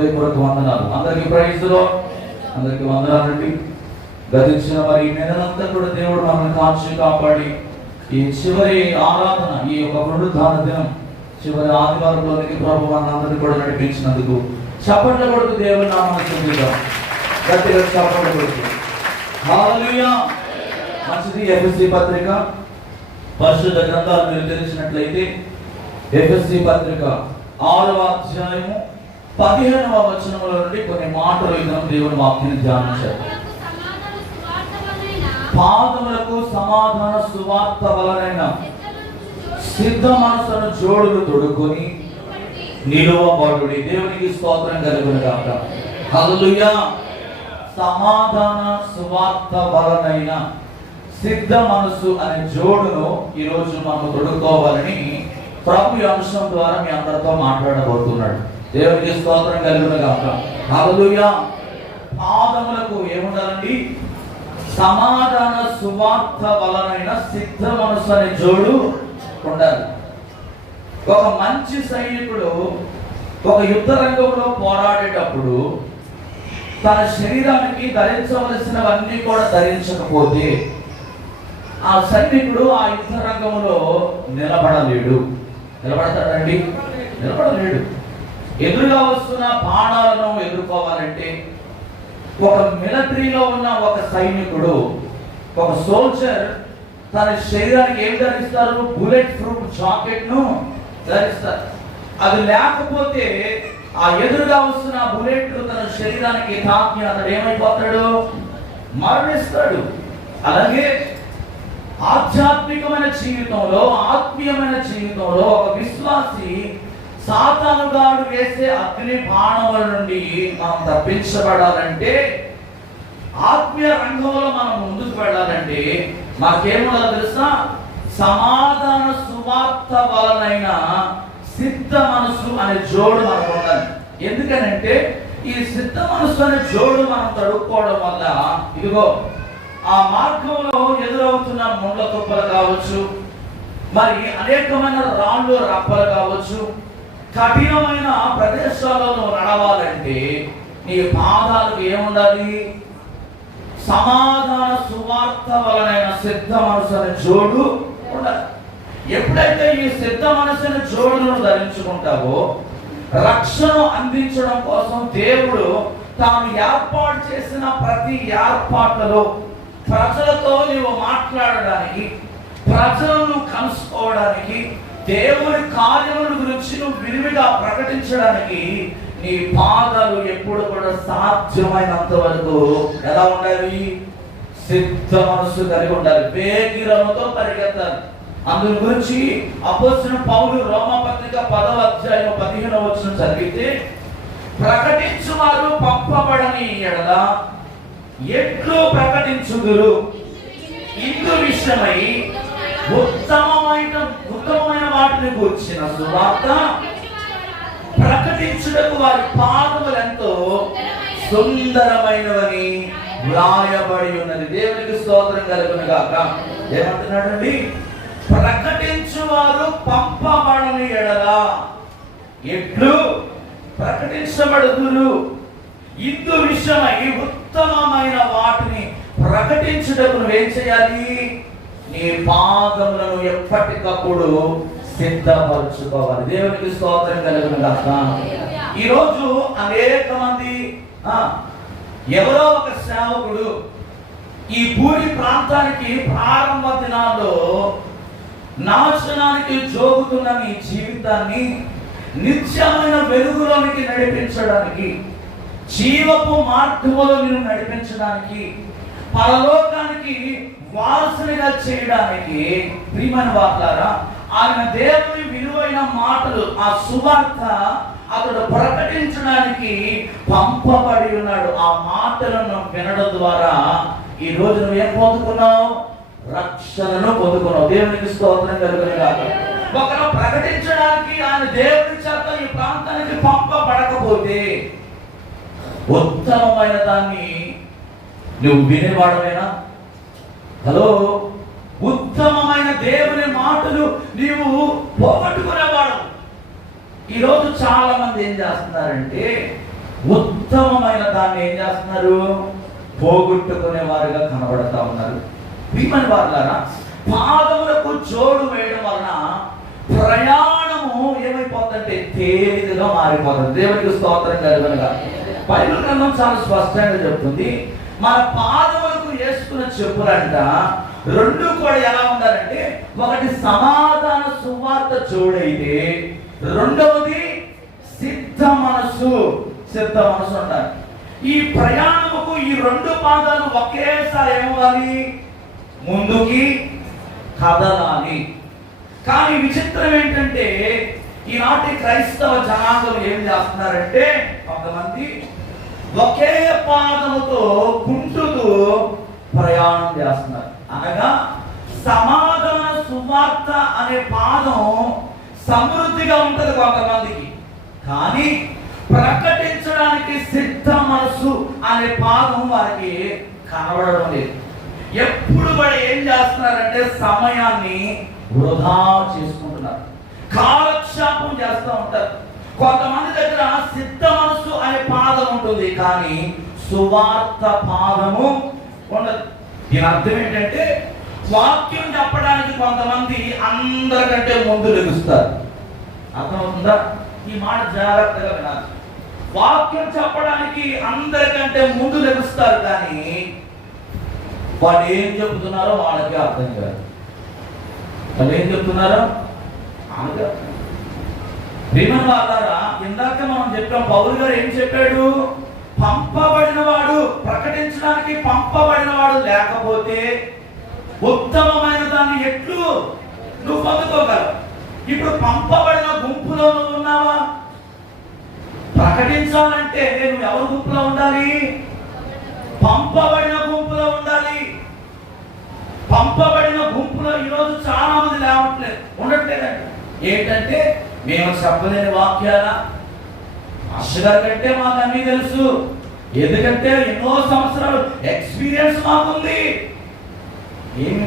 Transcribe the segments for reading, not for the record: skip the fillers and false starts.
హృదయపూర్వక వందనాలు. అందరికీ ప్రైజ్ ది లార్డ్. అందరికీ వందనాలండి. గతించిన మరి ఈ నెలంతా కూడా దేవుడు మనల్ని కాచి కాపాడి ఈ చివరి ఆరాధన, ఈ యొక్క పునరుద్ధాన దినం చివరి ఆదివారంలోనికి ప్రభు మనందరినీ కూడా నడిపించినందుకు చప్పట్ల కొడుకు దేవుని నామాన్ని స్తుతిద్దాం. గట్టిగా చప్పట్ల కొడుకు. హల్లెలూయా. మంచిది. ఎఫెసీ పత్రిక పరిశుద్ధ గ్రంథాలు మీరు తెలిసినట్లయితే ఎఫెసీ పత్రిక 6వ అధ్యాయము 15వ వచనముల నుండి కొన్ని మాటలు ఇద్దాం. దేవుని వాక్యాన్ని ధ్యానించారు. పాదములకు సమాధాన సువార్త వలనైన సిద్ధ మనసును జోడులు తొడుక్కొని నిలువబడుడి. దేవునికి స్తోత్రం కలుగును గాక. హల్లెలూయా. సమాధాన సువార్త వలనైన సిద్ధ మనసు అనే జోడును ఈరోజు మనం తొడుక్కోవాలని ప్రభు ఈ అంశం ద్వారా మీ అందరితో మాట్లాడబోతున్నాడు. దేవునికి స్తోత్రం కలుగును గాక. హల్లెలూయా. పాదములకు ఏముండాలండి? సమాధాన సువార్త వలనైన సిద్ధ మనసు అనే జోడు ఉండాలి. ఒక మంచి సైనికుడు ఒక యుద్ధ రంగంలో పోరాడేటప్పుడు తన శరీరానికి ధరించవలసినవన్నీ కూడా ధరించకపోతే ఆ సైనికుడు ఆ యుద్ధ రంగంలో నిలబడలేడు. నిలబడతాడండి? నిలబడలేడు. ఎదురుగా వస్తున్న బాణాలను ఎదుర్కోవాలంటే ఒక మిలిటరీలో ఉన్న ఒక సైనికుడు, ఒక సోల్జర్ తన శరీరానికి ఏం ధరిస్తారు? బుల్లెట్ ప్రూఫ్ జాకెట్ ను ధరిస్తారు. అది లేకపోతే ఆ ఎదురుగా వస్తున్న బుల్లెట్ తన శరీరానికి తాకి అతడు ఏమైపోతాడు? మరణిస్తాడు. అలాగే ఆధ్యాత్మికమైన జీవితంలో, ఆత్మీయమైన జీవితంలో ఒక విశ్వాసి సాతానుగాడు వేసే అగ్ని బాణముల నుండి మనం తప్పించబడాలంటే, ఆత్మీయ రంగంలో మనం ముందుకు వెళ్ళాలంటే మాకేముండాలో తెలుసా? సమాధాన సువార్త వలనైన సిద్ధ మనసు అనే జోడు మనకు ఉండాలి. ఎందుకనంటే ఈ సిద్ధ మనసు అనే జోడు మనం తడుక్కోవడం వల్ల ఇదిగో ఆ మార్గంలో ఎదురవుతున్న ముండ్ల తుప్పలు కావచ్చు, మరి అనేకమైన రాళ్ళు రప్పలు కావచ్చు, కఠినమైన ప్రదేశాలలో నడవాలంటే నీ పాదాలకు ఏముండాలి? సమాధాన సువార్త వలనైన సిద్ధ మనసు అనే జోడు ఉండాలి. ఎప్పుడైతే ఈ సిద్ధ మనసు అనే జోడును ధరించుకుంటావో రక్షణ అందించడం కోసం దేవుడు తాను ఏర్పాటు చేసిన ప్రతి ఏర్పాట్లలో ప్రజలతో నీవు మాట్లాడడానికి, ప్రజలను కలుసుకోవడానికి, దేవుడి కార్యముల గురించి నువ్వు విరివిగా ప్రకటించడానికి నీ పాదాలు ఎప్పుడు కూడా సాధ్యమైనంత వరకు ఎలా ఉండాలి? సిద్ధ మనసు కలిగి ఉండాలి. వేగిరముతో పరిగెత్తాలి. అందు గురించి అపోస్తలుడైన పౌలు రోమాపత్రిక 10వ అధ్యాయం 15వ వచనం చదివితే, ప్రకటించువారు పంపబడని ఎడల ఎట్లు ప్రకటించుదురు? ఇందు విషయమై ఉత్తమమైన వాటిని గూర్చిన సువార్త ప్రకటించుటకు వారి పాదములు ఎంతో సుందరమైనవని వ్రాయబడి ఉన్నది. దేవునికి స్తోత్రం కలుగును గాక. ఏమంటున్నాడండి? ప్రకటించువారు పంపబడని ఎడల ఎట్లు ప్రకటించబడుదురు? ఇందు విషయమై ఉత్తమమైన వాటిని ప్రకటించుటకు నువ్వేం చేయాలి? నీ పాదములను ఎప్పటికప్పుడు సిద్ధపరచుకోవాలి. దేవునికి స్తోత్రం కలుగును గాక. ఈరోజు అనేక మంది ఎవరో ఒక సేవకుడు ఈ పూరి ప్రాంతానికి ప్రారంభ దినాల్లో నాశనానికి జోగుతున్న నీ జీవితాన్ని నిత్యమైన వెలుగులోనికి నడిపించడానికి, జీవపు మార్గములో నిన్ను నడిపించడానికి, పరలోకానికి వారసునిగా చేయడానికి ప్రియమైన వార్లారా ఆయన దేవుని విలువైన మాటలు, ఆ సువార్త అతడు ప్రకటించడానికి పంపబడి ఉన్నాడు. ఆ మాటలను వినడం ద్వారా ఈ రోజు నువ్వేం పొందుకున్నావు? రక్షణను పొందుకున్నావు. దేవునికి స్తోత్రం కలుగును గాక. ఒకరు ప్రకటించడానికి ఆయన దేవుని చేత ఈ ప్రాంతానికి పంపబడకపోతే ఉత్తమమైన దాన్ని నువ్వు వినేవాడమేనా? హలో, ఉత్తమమైన దేవుని మాటలు నీవు పోగొట్టుకునేవాడు. ఈరోజు చాలా మంది ఏం చేస్తున్నారంటే ఉత్తమమైన దాన్ని ఏం చేస్తున్నారు? పోగొట్టుకునే వారుగా కనబడతా ఉన్నారు. భీమని వారులారా, పాదములకు జోడు వేయడం వలన ప్రయాణము ఏమైపోతుందంటే తేలికగా మారిపోతుంది. దేవునికి స్తోత్రం కలుగునుగా. బైబిల్ గ్రంథం చాలా స్పష్టంగా చెప్తుంది, మన పాదములకు వేసుకున్న చెప్పులంట రెండు కూడా ఎలా ఉండాలంటే, ఒకటి సమాధాన సువార్త జోడైతే, రెండవది సిద్ధ మనసు ఉండాలి. ఈ ప్రయాణముకు ఈ రెండు పాదాలు ఒకేసారి ఏమవ్వాలి? ముందుకి కదలాలి. కానీ విచిత్రం ఏంటంటే, ఈనాటి క్రైస్తవ జనాంగం ఏం చేస్తున్నారంటే, కొంతమంది ఒకే పాదముతో కుంటుతూ ప్రయాణం చేస్తున్నారు. అనగా సమాధాన సువార్త అనే పాదం సమృద్ధిగా ఉంటది కొంతమందికి, కానీ ప్రకటించడానికి సిద్ధ మనసు అనే పాదం వారికి కనబడడం లేదు. ఎప్పుడు కూడా ఏం చేస్తున్నారంటే, సమయాన్ని వృధా చేసుకుంటున్నారు, కాలక్షేపం చేస్తూ ఉంటారు. కొంతమంది దగ్గర సిద్ధ మనసు అనే పాదం ఉంటుంది, కానీ సువార్త పాదము ఉండదు. దీని అర్థం ఏంటంటే, వాక్యం చెప్పడానికి కొంతమంది అందరికంటే ముందు లెగుస్తారు. అర్థమవుతుందా? ఈ మాట జాగ్రత్తగా వినాలి. వాక్యం చెప్పడానికి అందరికంటే ముందు లెగుస్తారు, కానీ వాళ్ళు ఏం చెబుతున్నారో వాళ్ళకి అర్థం కాదు. వాళ్ళు ఏం చెప్తున్నారో ప్రియమైన వారులారా, ఇందాక మనం చెప్పాం, పౌలు గారు ఏం చెప్పాడు? పంపబడిన వాడు, ప్రకటించడానికి పంపబడిన వాడు లేకపోతే ఉత్తమమైన దాన్ని ఎట్లు నువ్వు పొందుకోగలవు? ఇప్పుడు పంపబడిన గుంపులో నువ్వు ఉన్నావా? ప్రకటించాలంటే నువ్వు ఎవరి గుంపులో ఉండాలి? పంపబడిన గుంపులో ఉండాలి. పంపబడిన గుంపులో ఈరోజు చాలా మంది ఉండట్లేదండి. ఏంటంటే, మేము చెప్పలేని వాక్యాల మాస్టర్ గారి కంటే మాకు అన్నీ తెలుసు, ఎందుకంటే ఎన్నో సంవత్సరాలు ఎక్స్పీరియన్స్ మాకుంది. ఏమి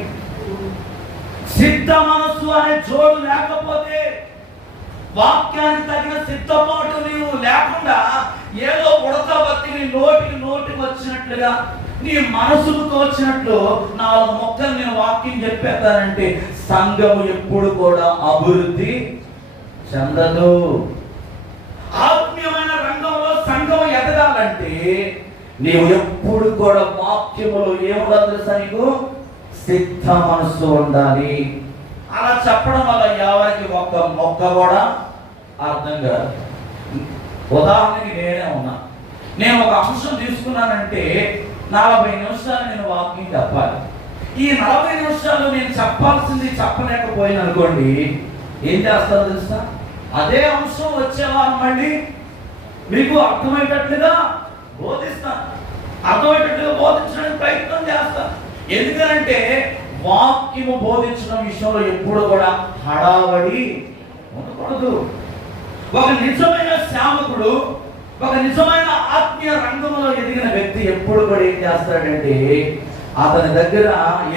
సిద్ధ మనస్సు అనే జోడు లేకపోతే, వాక్యానికి తగిన సిద్ధపాటు నీవు లేకుండా ఏదో ఉడకబట్టి నీ నోటికి వచ్చినట్లుగా, నీ మనసుకు తోచినట్లు నాలుగు మొక్కలు నేను వాక్యం చెప్పేస్తానంటే సంఘము ఎప్పుడు కూడా అభివృద్ధి చెందదు. ఆత్మీయమైన రంగంలో సంఘం ఎదగాలంటే నీవు ఎప్పుడు కూడా వాక్యములో ఏముండాలి తెలుసా? నీకు సిద్ధ మనస్సు ఉండాలి. అలా చెప్పడం వల్ల ఎవరికి ఒక్క మొక్క కూడా అర్థం కాదు. ఉదాహరణకి నేనే ఉన్నా, నేను ఒక అంశం తీసుకున్నానంటే 40 నిమిషాలు నేను వాక్యం చెప్పాలి. ఈ 40 నిమిషాలు నేను చెప్పాల్సింది చెప్పలేకపోయినా అనుకోండి, ఏం చేస్తారో తెలుసా? అదే అంశం వచ్చేవారు మళ్ళీ మీకు అర్థమయ్యేటట్లుగా బోధిస్తాను, అర్థమయ్యేటట్లుగా బోధించడానికి ప్రయత్నం చేస్తాను. ఎందుకంటే వాక్యము బోధించడం విషయంలో ఎప్పుడు కూడా హడావడి ఉండకూడదు. ఒక నిజమైన సేవకుడు, ఒక నిజమైన ఆత్మీయ రంగంలో ఎదిగిన వ్యక్తి ఎప్పుడు కూడా ఏం చేస్తాడంటే, అతని దగ్గర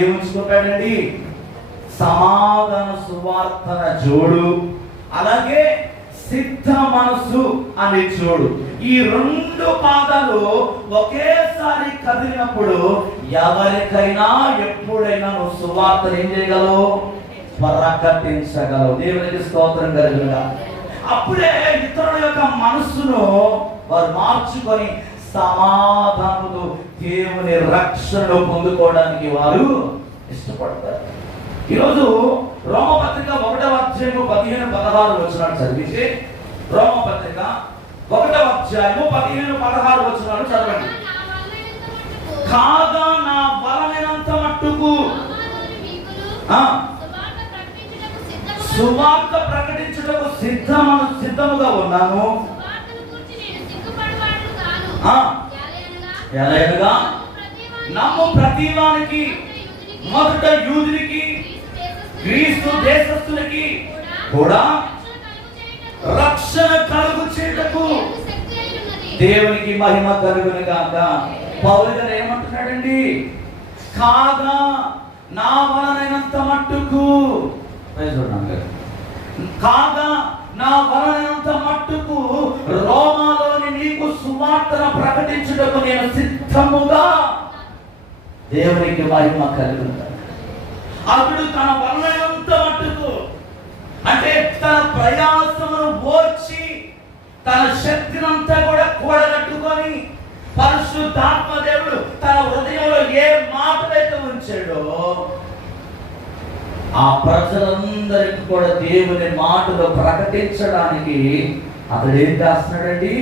ఏముంచుకుంటాడండి? సమాధాన సువార్తన జోడు, అలాగే సిద్ధ మనస్సు అనే జోడు. ఈ రెండు పాదాలు ఒకేసారి కదిలినప్పుడు ఎవరికైనా ఎప్పుడైనా నువ్వు సువార్తను ఏం చేయగలవు? ప్రకటించగలవు. దేవునికి స్తోత్రం కలుగునుగా. అప్పుడే ఇతరుల యొక్క మనస్సును వారు మార్చుకొని సమాధానముతో దేవుని రక్షణను పొందుకోవడానికి వారు ఇష్టపడతారు. ఈరోజు రోమపత్రిక 1వ అధ్యాయము 15-16 వచనాలు చదివితే, రోమపత్రిక 1వ అధ్యాయము 15-16 వచనాలు చదవండి. కాగా నా బలమైనంత మట్టుకు సువార్త ప్రకటించుటకు సిద్ధముగా ఉన్నాను. ఎలాగనగా నమ్ము ప్రతివానికి, మొదట యూదునికి, క్రీస్తు దేశస్థులకి కూడా రక్షణ కలుగు చేయుటకు దేవునికి మహిమ కలుగును గాక. పౌలు గారు ఏమంటున్నాడండి? కాగా నా వలనైనంత మట్టుకు, కాగా నా వలనంత మట్టుకు రోమాలోని నీకు సువార్తను ప్రకటించుటకు నేను సిద్ధముగా. దేవునికి మహిమ కలుగుతుంది. అతడు తన వలనంత మట్టుకు అంటే తన ప్రయాసమును ఓర్చి తన శక్తినంతా కూడా కూడగట్టుకొని పరిశుద్ధాత్మ దేవుడు తన హృదయంలో ఏ మాటలైతే ఉంచాడో ఆ ప్రజలందరికీ కూడా దేవుని మాటలు ప్రకటించడానికి అతడు ఏం చేస్తున్నాడండి?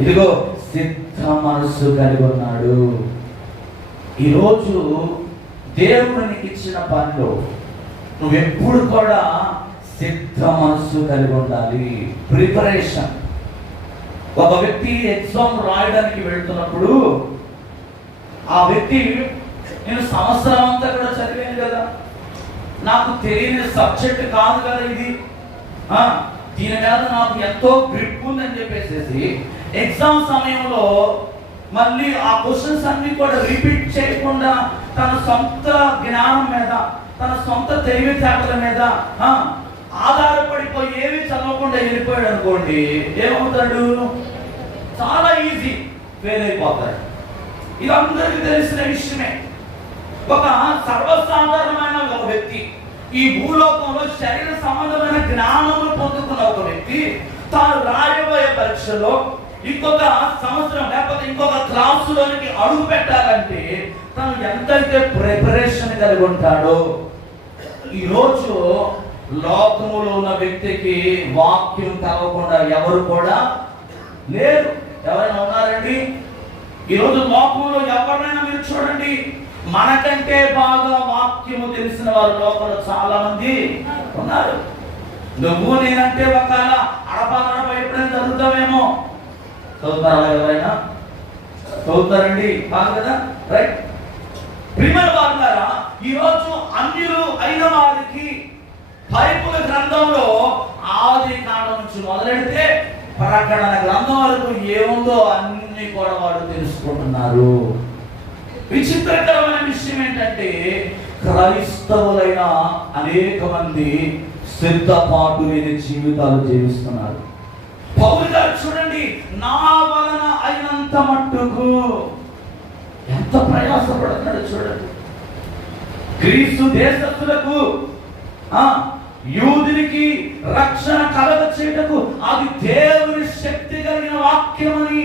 ఇదిగో సిద్ధ మనస్సు కలిగి ఉన్నాడు. ఈరోజు దేవుడు నీకు ఇచ్చిన పనిలో నువ్వెప్పుడు కూడా సిద్ధ మనస్సు కలిగి ఉండాలి. ప్రిపరేషన్. ఒక వ్యక్తి ఎగ్జామ్ రాయడానికి వెళ్తున్నప్పుడు ఆ వ్యక్తి, నేను సంవత్సరం అంతా కూడా చదివాను కదా, నాకు తెలియని సబ్జెక్ట్ కాదు కదా ఇది, దీని మీద నాకు ఎంతో గ్రిప్ ఉందని చెప్పేసి ఎగ్జామ్ సమయంలో మళ్ళీ ఆ క్వశ్చన్స్ అన్ని కూడా రిపీట్ చేయకుండా తన సొంత జ్ఞానం మీద తన సొంత తెలివితేటల మీద ఆధారపడిపోయి ఏవి చదవకుండా వెళ్ళిపోయాడు అనుకోండి, ఏమవుతాడు? చాలా ఈజీ ఫెయిల్ అయిపోతాడు. ఇది అందరికీ తెలిసిన విషయమే. ఒక సర్వసాధారణమైన ఒక వ్యక్తి, ఈ భూలోకంలో శరీర సంబంధమైన జ్ఞానము పొందుకున్న ఒక వ్యక్తి తాను రాయబోయే పరీక్షలో ఇంకొక సంవత్సరం లేకపోతే ఇంకొక క్లాసులోనికి అడుగు పెట్టాలంటే తను ఎంతైతే ప్రిపరేషన్ కలిగి ఉంటాడో, ఈరోజు లోకములో ఉన్న వ్యక్తికి వాక్యం తెలవకుండా ఎవరు కూడా లేరు. ఎవరైనా ఉన్నారండి? ఈరోజు లోకంలో ఎవరైనా మీరు చూడండి, మనకంటే బాగా వాక్యము తెలిసిన వారు లోకంలో చాలా మంది ఉన్నారు. నువ్వు నేనంటే ఒక అడపా ఎప్పుడైనా చదువుతామేమో. చదువుతారా? ఎవరైనా చదువుతారండి? కాదు కదా, రైట్? ప్రియమైన వారులారా, ఈరోజు అన్యులు అయిన వారికి బైబిల్ గ్రంథంలో ఆది కాండం నుంచి మొదలెడితే ప్రకటన గ్రంథం వరకు ఏముందో అన్ని కూడా వారు తెలుసుకుంటున్నారు. విచిత్రకరమైన విషయం ఏంటంటే క్రైస్తవులైన అనేక మంది సిద్ధపాటు లేని జీవితాలు జీవిస్తున్నారు. పౌలు గారు చూడండి, నా వలన అయినంత మట్టుకు ఎంత ప్రయాసపడుతున్నాడు చూడండి. గ్రీసు దేశస్తులకు యూదునికి రక్షణ కలగ చేయటకు అది దేవుని శక్తి కలిగిన వాక్యమని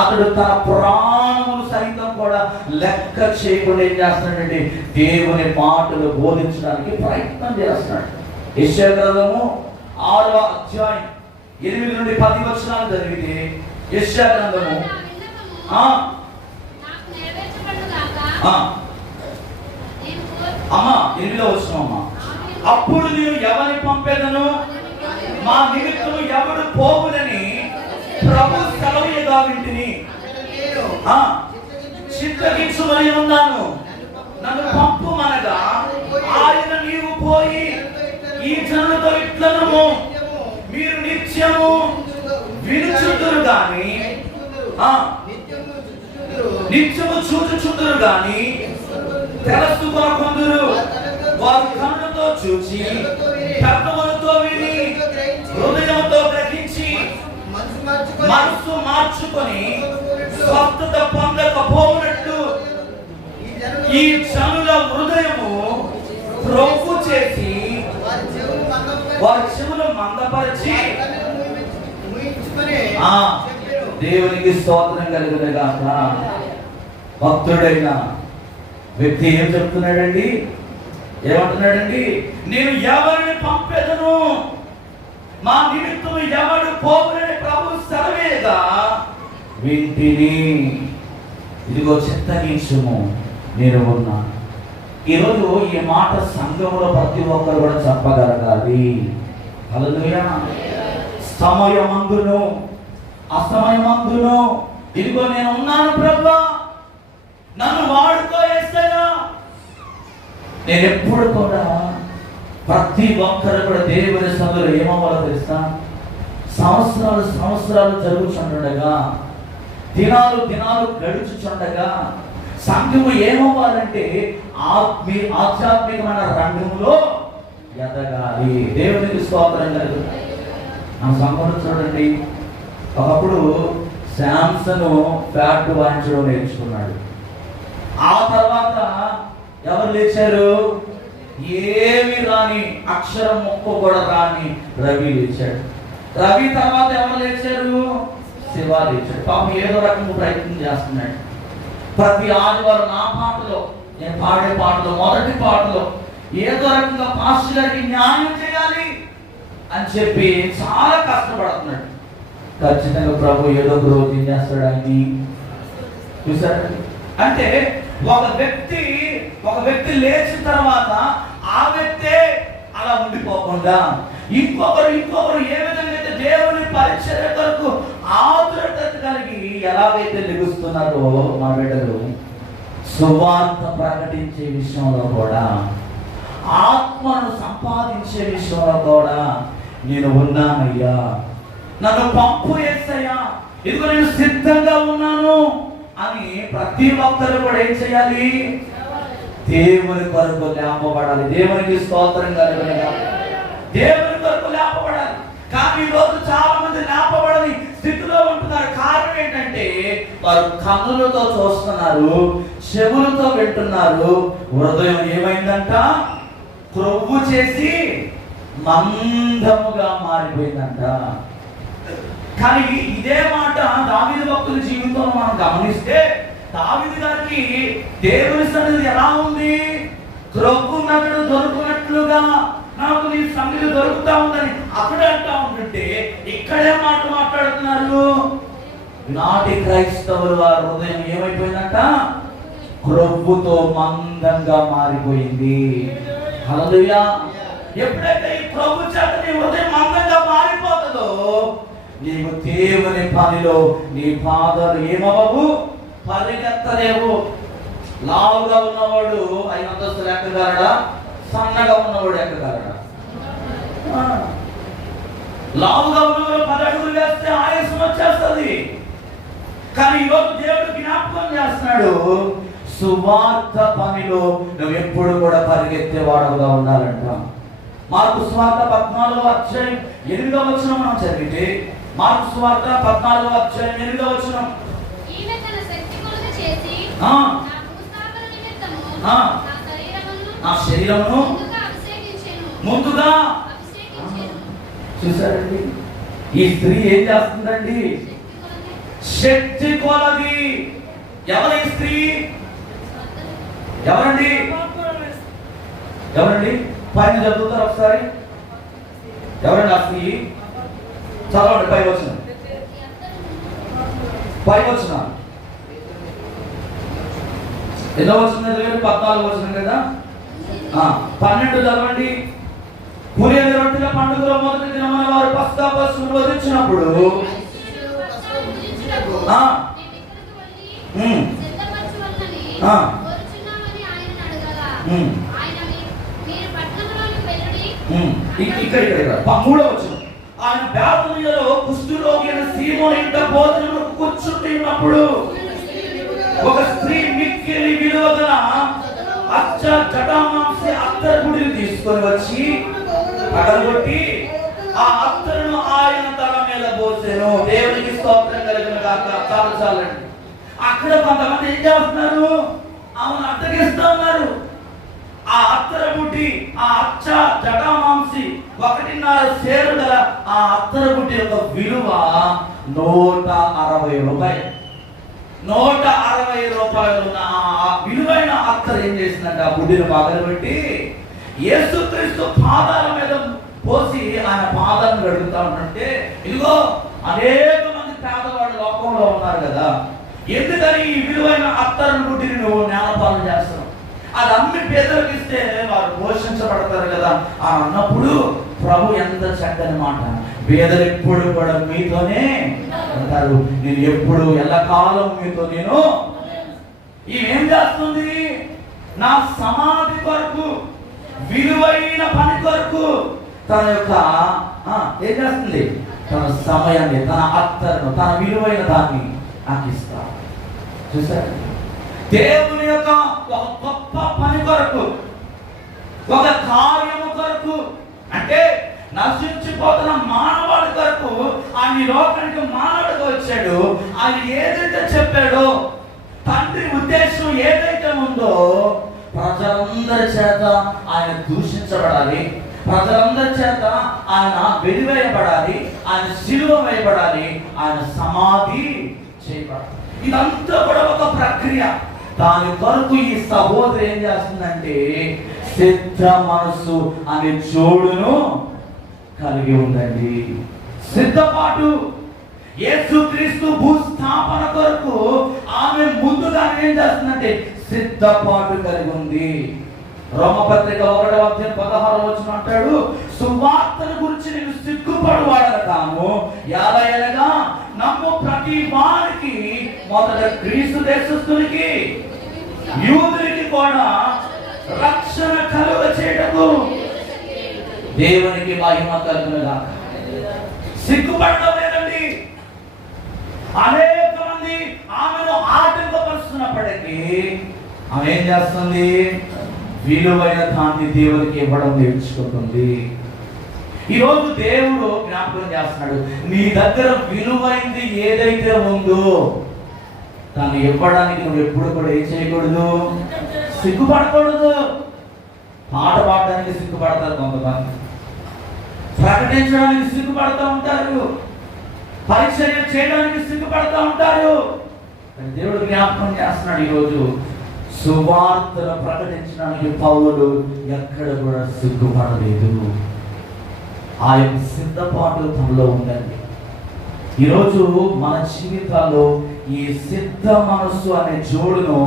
అతడు తన పురాణములు సైతం కూడా లెక్క చేయకుండా ఏం చేస్తున్నాడంటే దేవుని మాటలు బోధించడానికి ప్రయత్నం చేస్తున్నాడు. యెషయా గ్రంథము 6వ అధ్యాయం 8 నుండి 10 వచనాలు చదివితే యెషయా గ్రంథము 8వ వచనం, అప్పుడు నేను ఎవరిని పంపేదను, మా నిమిత్తము ఎవడు పోవునని ప్రభు సెలవుగా వింటిని, చిత్తగించుమని ఉన్నాను, నన్ను పంపుమనగా ఆయన నీవు పోయి ఈ జనులతో ఇట్లనము, మీరు నిత్యము వినుచుందురు గాని నిత్యము చూచుచుందురు గాని తెలుసుకొనకుందురు. వారు కన్నులతో చూచి పెదవులతో విని హృదయంతో గ్రహించి మనసు మార్చుకొని స్వస్థత పొందకపోవునట్లు ఈ జనుల హృదయము త్రోపు చేసి వారి చెవులు మందపరిచి. దేవునికి స్తోత్రం కలుగునుగాక. భక్తుడైన వ్యక్తి ఏం చెప్తున్నాడండి? ఏమంటున్నాడండి? నేను ఎవరిని పంపెదను, మా నిమిత్తం ఎవడు పోవునని ప్రభు సెలవేగా వింటిని. ఇదిగో చిత్తగించుము, నేను ఉన్నా. ఈరోజు ఈ మాట సంఘంలో ప్రతి ఒక్కరు కూడా చెప్పగలగాలి. హల్లెలూయా. సమయమందును అసమయమందును ఇదిగో నేను ఉన్నాను ప్రభువా, నన్ను వాడుకో యేసయ్యా. నేను ఎప్పుడు కూడా ప్రతి ఒక్కరు కూడా దేవుని సభలో ఏమవ్వాలో తెలుసా? సంవత్సరాలు జరుగుతుండగా, దినాలు గడుచుచుండగా సంఘము ఏమవ్వాలంటే ఆధ్యాత్మికమైన రంగంలో ఎదగాలి. దేవునికి స్తోత్రం కలుగుతుంది. మన సంఘంలో చూడండి, ఒకప్పుడు శాంసన్ ఫ్యాట్ వాయించడం నేర్చుకున్నాడు. ఆ తర్వాత ఎవరు లేచారు? ఏమి రాని, అక్షరం మొక్క కూడా రాని రవి లేచాడు. రవి తర్వాత ఎవరు లేచారు? శివ లేచాడు. పాపం ఏదో రకంగా ప్రయత్నం చేస్తున్నాడు. ప్రతి ఆదివారం నా పాటలో, నేను పాడే పాటలో, మొదటి పాటలో ఏదో రకంగా పాస్టర్ గారికి న్యాయం చేయాలి అని చెప్పి చాలా కష్టపడుతున్నాడు. ఖచ్చితంగా ప్రభు ఏదో ఒక రోజు ఏం చేస్తాడు ఆయన్ని. చూసారండి, అంటే ఒక వ్యక్తి లేచిన తర్వాత ఆ వ్యక్తే అలా ఉండిపోకుండా ఇంకొకరు ఏ విధంగా అయితే దేవుని పరిచర్య కొరకు ఆతురత కలిగి ఎలాగైతే లెగుస్తున్నారో మా బిడ్డలు సువార్త ప్రకటించే విషయంలో కూడా, ఆత్మను సంపాదించే విషయంలో కూడా నేను ఉన్నానయ్యా, నన్ను పంపు యేసయ్యా, ఇదిగో నేను సిద్ధంగా ఉన్నాను అని ప్రతి ఒక్కరు కూడా ఏం చేయాలి? దేవుని కొరకు లేపబడాలి. దేవునికి స్తోత్రం కలుగునుగాక. దేవుని కొరకు లేపబడాలి. కానీ ఈరోజు చాలా మంది లేపబడని స్థితిలో ఉంటున్నారు. కారణం ఏంటంటే వారు కన్నులతో చూస్తున్నారు, చెవులతో వింటున్నారు, హృదయం ఏమైందంట? క్రొవ్వు చేసి మందముగా మారిపోయిందంట. కానీ ఇదే మాట దావీదు భక్తుల జీవితంలో మనం గమనిస్తే, దావీదు గారికి దేవుని సన్నిధి ఎలా ఉంది? క్రొవ్వు నదుడు దొరుకున్నట్లుగా నాకు నీ సన్నిధి దొరుకుతా ఉందని అక్కడ అంటా ఉంటుంటే, ఇక్కడే మాట మాట్లాడుతున్నారు. నాటి క్రైస్తవులు వారి హృదయం ఏమైపోయిందంట? క్రొవ్వుతో మందంగా మారిపోయింది. హల్లెలూయా. ఎప్పుడైతే ఈ ప్రభు చేత నీ హృదయం మందంగా మారిపోతుందో, నీవు దేవుని పనిలో నీ పాదాలు ఏమవ్వవు, పరిగెత్తలేవు. లావుగా ఉన్నవాడు 5 అంతస్తులు ఎక్కగలడా? సన్నగా ఉన్నవాడు ఎక్కగలడా? లావుగా ఉన్నవాడు 10 అడుగులు వేస్తే ఆయాసం వచ్చేస్తుంది. కానీ ఈరోజు దేవుడు జ్ఞాపకం చేస్తున్నాడు, సువార్త పనిలో నువ్వు ఎప్పుడు కూడా పరిగెత్తేవాడుగా ఉండాలంట. మార్కు సువార్త 14వ అధ్యాయం 8వ వచనం మనం చదివితే, మార్కు సువార్త 14వ అధ్యాయం 8వ వచనం, ఈమె తన శక్తి కొలది చేసి నా భూస్థాపన నిమిత్తము నా శరీరమును ముందుగా చూసారండి. ఈ స్త్రీ ఏం చేస్తుందండి? శక్తి కొలది. ఎవరి స్త్రీ? ఎవరండి? పైన చదువుతారు ఒకసారి. ఎవరండి ఆ స్త్రీ? చదవండి పై వచ్చిన 14 వచ్చిన కదా. 12 చదవండి. పులియని రొట్టెల పండుగలో మొదటి దినమైన వారు పస్కా పశువును వధించినప్పుడు ఇక్కడ 3వ వచనం, ఆయన బేతనీయులో కుష్ఠరోగి అయిన సీమోను ఇంట భోజనమునకు కూర్చుంటున్నప్పుడు ఒక స్త్రీ మిక్కిలి విలువగల అచ్చ జటామాంసి అత్తరుడిని తీసుకొని వచ్చి పగలగొట్టి ఆ అత్తరును ఆయన తల మీద పోసెను. దేవునికి స్తోత్రం కలుగునుగాక. చాలండి. అక్కడ కొంతమంది ఏం చేస్తున్నారు? ఆమెను అత్తగిస్తూ ఉన్నారు. ఆ అత్తర బుడ్డి, ఆ అచ్చ జటామాంసి 1.5 సేరు గల ఆ అత్తర బుడ్డి యొక్క విలువ 160 రూపాయలు. 160 రూపాయలు ఉన్న ఆ విలువైన అత్తరు ఏం చేసిందంటే ఆ బుడ్డిని పగలబెట్టి యేసుక్రీస్తు పాదాల మీద పోసి ఆయన పాదాలను గడుగుతా ఉంటే, ఇదిగో అనేక మంది పేదవాడు లోకంలో ఉన్నారు కదా, ఎందుకని ఈ విలువైన అత్తరుని బుడ్డిని నువ్వు జ్ఞానపాలన చేస్తున్నావు? అది అమ్మి పేదలకు ఇస్తే వారు పోషించబడతారు కదా అని అన్నప్పుడు ప్రభు ఎంత చక్కని మాట, పేదలు ఎప్పుడు కూడా మీతోనే ఉంటారు, నేను ఎప్పుడు ఎల్లకాలం మీతో నేను. ఏం చేస్తుంది? నా సమాధి కొరకు, విలువైన పని కొరకు తన యొక్క ఏం చేస్తుంది? తన సమయాన్ని, తన అత్తరును, తన విలువైన దాన్ని నాకు ఇస్తా. చూసారు? దేవుని యొక్క ఒక గొప్ప పని కొరకు, ఒక కార్యము కొరకు, అంటే నశించిపోతున్న మానవాడి కొరకు ఆయన ఈ లోకానికి మానవుడిగా వచ్చాడు. ఆయన ఏదైతే చెప్పాడో, తండ్రి ఉద్దేశం ఏదైతే ఉందో, ప్రజలందరి చేత ఆయన దూషించబడాలి, ప్రజలందరి చేత ఆయన వెలివేయబడాలి, ఆయన శిలువ వేయబడాలి, ఆయన సమాధి చేయబడాలి. ఇదంతా కూడా ఒక ప్రక్రియ. దాని కొరకు ఈ సహోదరు ఏం చేస్తుందంటే సిద్ధ మనసు అనే జోడును కలిగి ఉందండి. సిద్ధపాటు. యేసుక్రీస్తు భూస్థాపన కొరకు ఆమె ముందుగా ఏం చేస్తుందంటే సిద్ధపాటు కలిగి ఉంది. రోమపత్రిక 1:16 అంటాడు, సువార్తను గురించి నేను సిగ్గుపడువాడను కాను, యాలయనగా నమ్ము ప్రతి వారికి, మొదట గ్రీసు దేశస్థునికి యూదునికి కూడా రక్షణ కలుగ చేయటకు దేవునికి మహిమ కలుగునుగా. సిగ్గుపడడం లేదండి. అనేక మంది ఆమెను ఆటంకపరుస్తున్నప్పటికీ ఆమె ఏం చేస్తుంది? విలువైన దాన్ని దేవునికి ఇవ్వడం నేర్చుకుంటుంది. ఈరోజు దేవుడు జ్ఞాపకం చేస్తున్నాడు, నీ దగ్గర విలువైంది ఏదైతే ఉందో దాన్ని ఇవ్వడానికి నువ్వు ఎప్పుడు కూడా ఏం చేయకూడదు? సిగ్గుపడకూడదు. పాట పాడడానికి సిగ్గుపడతారు కొంతమంది, ప్రకటించడానికి సిగ్గుపడుతూ ఉంటారు, పరిచర్య చేయడానికి సిగ్గుపడుతూ ఉంటారు. దేవుడు జ్ఞాపకం చేస్తున్నాడు, ఈరోజు సువార్తను ప్రకటించడానికి పౌలు ఎక్కడ కూడా సిగ్గుపడలేదు. ఆ యొక్క సిద్ధపాటు తనలో ఉందండి. ఈరోజు మన జీవితాల్లో ఈ సిద్ధ మనస్సు అనే జోడును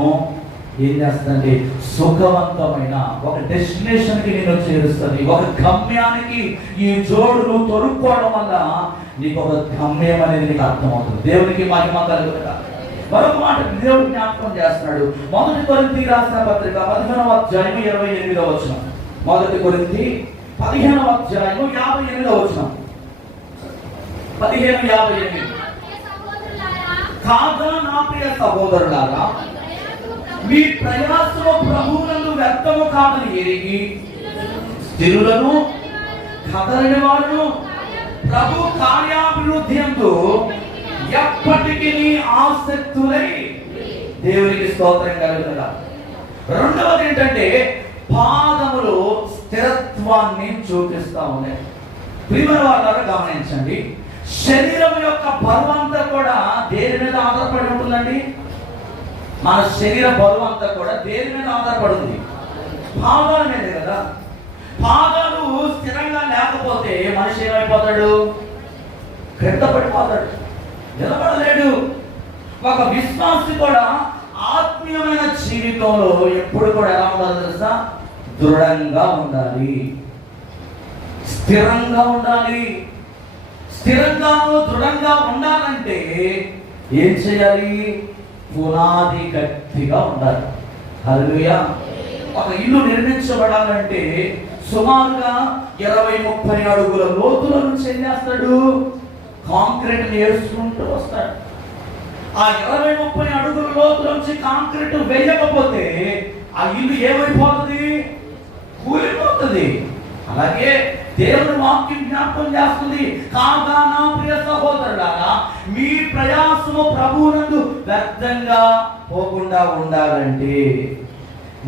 ఏం చేస్తుందంటే సుఖవంతమైన ఒక డెస్టినేషన్కి నేను చేరుస్తుంది. ఒక గమ్యానికి ఈ జోడును తొడుక్కోవడం వల్ల నీకు ఒక గమ్యం అనేది నీకు అర్థమవుతుంది. దేవునికి మహిమ కలుగునుగా. మరొక మాట దేవుడు జ్ఞాపకం చేస్తున్నాడు. 1 కొరింథీ రాసిన పత్రిక 15:28. 1 కొరింథీ 15:58. 15:58. కాగా నా ప్రియ సహోదరులారా, మీ ప్రయాసము ప్రభువునందు వ్యర్థము కాదని ఎరిగి స్థిరులను కదలని వారును ప్రభు కార్యాభివృద్ధి యందు ఎప్పటికీ ఆసక్తులై దేవునికి స్తోత్రం కలుగునుగా. రెండవది ఏంటంటే పాదములు స్థిరత్వాన్ని చూపిస్తా ఉన్నాయి. ప్రియమైన వారు గమనించండి, శరీరం యొక్క బరువు అంతా కూడా దేని మీద ఆధారపడి ఉంటుందండి? మన శరీర బరువు అంతా కూడా దేని మీద ఆధారపడింది? పాదాల మీద కదా. పాదాలు స్థిరంగా లేకపోతే మనిషి ఏమైపోతాడు? క్రింద పడిపోతాడు, నిలబడలేడు. ఒక విశ్వాసి కూడా ఆత్మీయమైన జీవితంలో ఎప్పుడు కూడా ఎలా ఉండాలి తెలుసా? దృఢంగా ఉండాలి, స్థిరంగా ఉండాలి. స్థిరంగాను దృఢంగా ఉండాలంటే ఏం చేయాలి? పునాది గట్టిగా ఉండాలి. హల్లెలూయా. ఒక ఇల్లు నిర్మించబడాలంటే సుమారుగా 20-30 అడుగుల లోతుల నుంచి ఏం చేస్తాడు? కాంక్రీట్ వేసుకుంటూ వస్తాడు. ఆ 20-30 అడుగుల లోతుల నుంచి కాంక్రీట్ వేయకపోతే ఆ ఇల్లు ఏమైపోతుంది? కూలిపోతుంది. అలాగే దేవుని వాక్యం జ్ఞాపకం చేస్తుంది, కాగా నా ప్రియ సహోదరులారా, మీ ప్రయాసము ప్రభువునందు వ్యర్థంగా పోకుండా ఉండాలంటే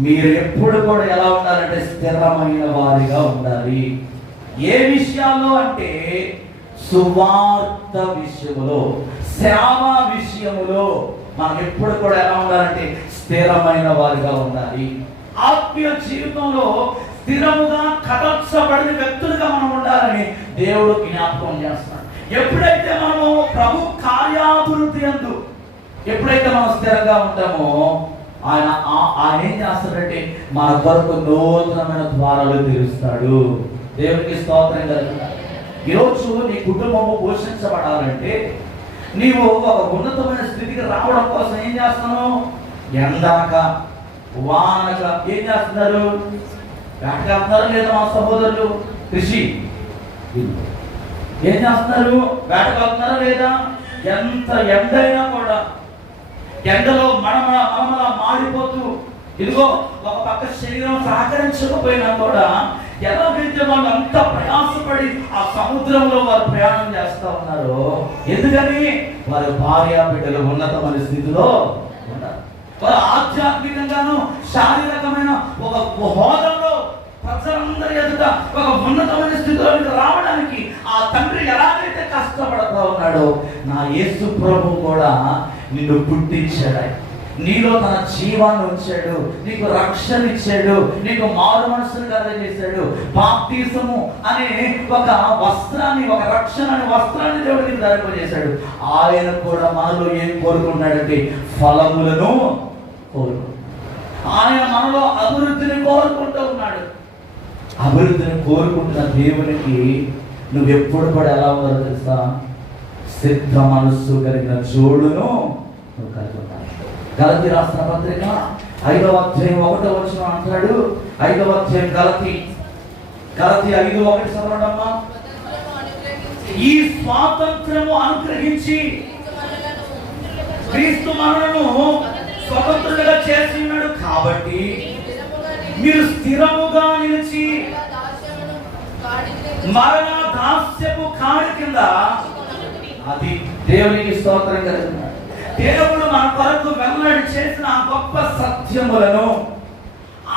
మీరు ఎప్పుడు కూడా ఎలా ఉండాలంటే స్థిరమైన వారిగా ఉండాలి. ఏ విషయాల్లో అంటే సువార్త విషయములో, సేవ విషయములో మనం ఎప్పుడు కూడా ఎలా ఉండాలంటే స్థిరమైన వారిగా ఉండాలి. ఆత్మీయ జీవితంలో స్థిరముగా కదల్చబడిన వ్యక్తులుగా మనం ఉండాలని దేవుడు జ్ఞాపకం చేస్తున్నాడు. ఎప్పుడైతే మనము ప్రభు కార్యాభివృద్ధి యందు ఎప్పుడైతే మనం స్థిరంగా ఉంటామో ఆయన ఏం చేస్తాడంటే మన కొరకు నూతనమైన ద్వారాలు తెరుస్తాడు. దేవునికి స్తోత్రం కలుగుతుంది. ఈరోజు నీ కుటుంబము పోషించబడాలంటే నీవు ఒక ఉన్నతమైన స్థితికి రావడం కోసం ఏం చేస్తాను? ఎండాక వానక ఏం చేస్తున్నారు? వేటకెళ్తున్నారా లేదా మా సహోదరులు? కృషి ఏం చేస్తున్నారు? వేటకెళ్తున్నారా లేదా? ఎంత ఎండైనా కూడా ఎండలో మనమలా మాడిపోతూ, ఇదిగో ఒక పక్క శరీరం సహకరించకపోయినా కూడా ఎలాగైతే వాళ్ళు అంత ప్రయాసపడి ఆ సముద్రంలో వారు ప్రయాణం చేస్తా ఉన్నారో, ఎందుకని వారి భార్య బిడ్డలు ఉన్నతమైన స్థితిలో ఉన్నారు. వారు ఆధ్యాత్మికంగాను శారీరకమైన ఒక హోదాలో ప్రజలందరి ఎదుట ఒక ఉన్నతమైన స్థితిలోకి రావడానికి ఆ తండ్రి ఎలాగైతే కష్టపడతా ఉన్నాడో, నా యేసు ప్రభు కూడా నిన్ను పుట్టించాడు. నీలో తన జీవాన్ని ఉంచాడు, నీకు రక్షణ ఇచ్చాడు, నీకు మారు మనసును కలగజేశాడు. బాప్తిసము అనే ఒక వస్త్రాన్ని, ఒక రక్షణ అనే వస్త్రాన్ని దేవుడు నీకు ధరింపజేశాడు. ఆయన కూడా మనలో ఏం కోరుకుంటున్నాడంటే ఫలములను కోరుకుంటున్నాడు. ఆయన మనలో అభివృద్ధిని కోరుకుంటూ ఉన్నాడు. అభివృద్ధిని కోరుకుంటున్న దేవునికి నువ్వెప్పుడు కూడా ఎలా ఉందో తెలుసా? సిద్ధ మనస్సు కలిగిన జోడును నువ్వు కలిగి ఉండాలి. గలతీ రాసిన పత్రిక 5వ అధ్యాయం 1వ వచనం అంటాడు. 5వ అధ్యాయం గలతీ 5:1 చదవండమ్మా. ఈ స్వాతంత్రము అనుగ్రహించి క్రీస్తు మనలను స్వతంత్రులుగా చేసి ఉన్నాడు కాబట్టి మీరు స్థిరముగా నిలిచి మరణ దాస్యపు కాడి కింద, అది దేవునికి స్తోత్రం కలుగుతున్నాడు. దేవుడు మన కొరకు వెల్లడి చేసిన ఆ గొప్ప సత్యములను,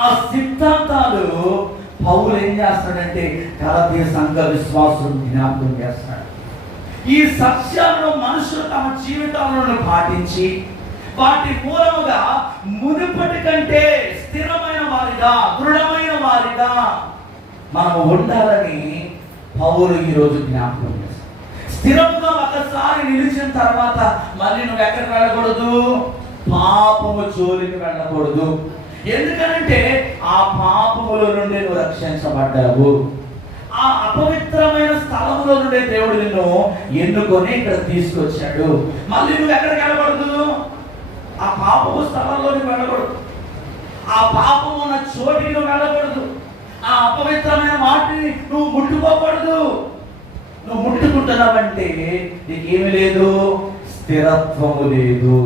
ఆ సిద్ధాంతాలు పౌలు ఏం చేస్తాడంటే గలతీ సంఘ విశ్వాసం జ్ఞాపకం చేస్తాడు. ఈ సత్యాలను మనుషులు తమ జీవితాలను పాటించి వాటి మూలముగా మునుపటి కంటే స్థిరమైన వారిగా, దృఢమైన వారిగా మనం ఉండాలని పౌలు ఈరోజు జ్ఞాపకం చేస్తాడు. స్థిరంగా ఒకసారి నిలిచిన తర్వాత మళ్ళీ నువ్వు ఎక్కడికి వెళ్ళకూడదు? పాపము జోలికి వెళ్ళకూడదు. ఎందుకనంటే ఆ పాపముల నుండి నువ్వు రక్షించబడ్డావు. ఆ అపవిత్రమైన స్థలములో నుండి దేవుడు నిన్ను ఎన్నుకొని ఇక్కడ తీసుకొచ్చాడు. మళ్ళీ నువ్వు ఎక్కడికి వెళ్ళకూడదు? ఆ పాపము స్థలంలోకి వెళ్ళకూడదు. ఆ పాపము ఉన్న చోటికి నువ్వు వెళ్ళకూడదు. ఆ అపవిత్రమైన వాటిని నువ్వు ముట్టుకోకూడదు. నువ్వు ముట్టుకుంటున్నావంటే నీకేమి లేదు? స్థిరత్వము లేదు.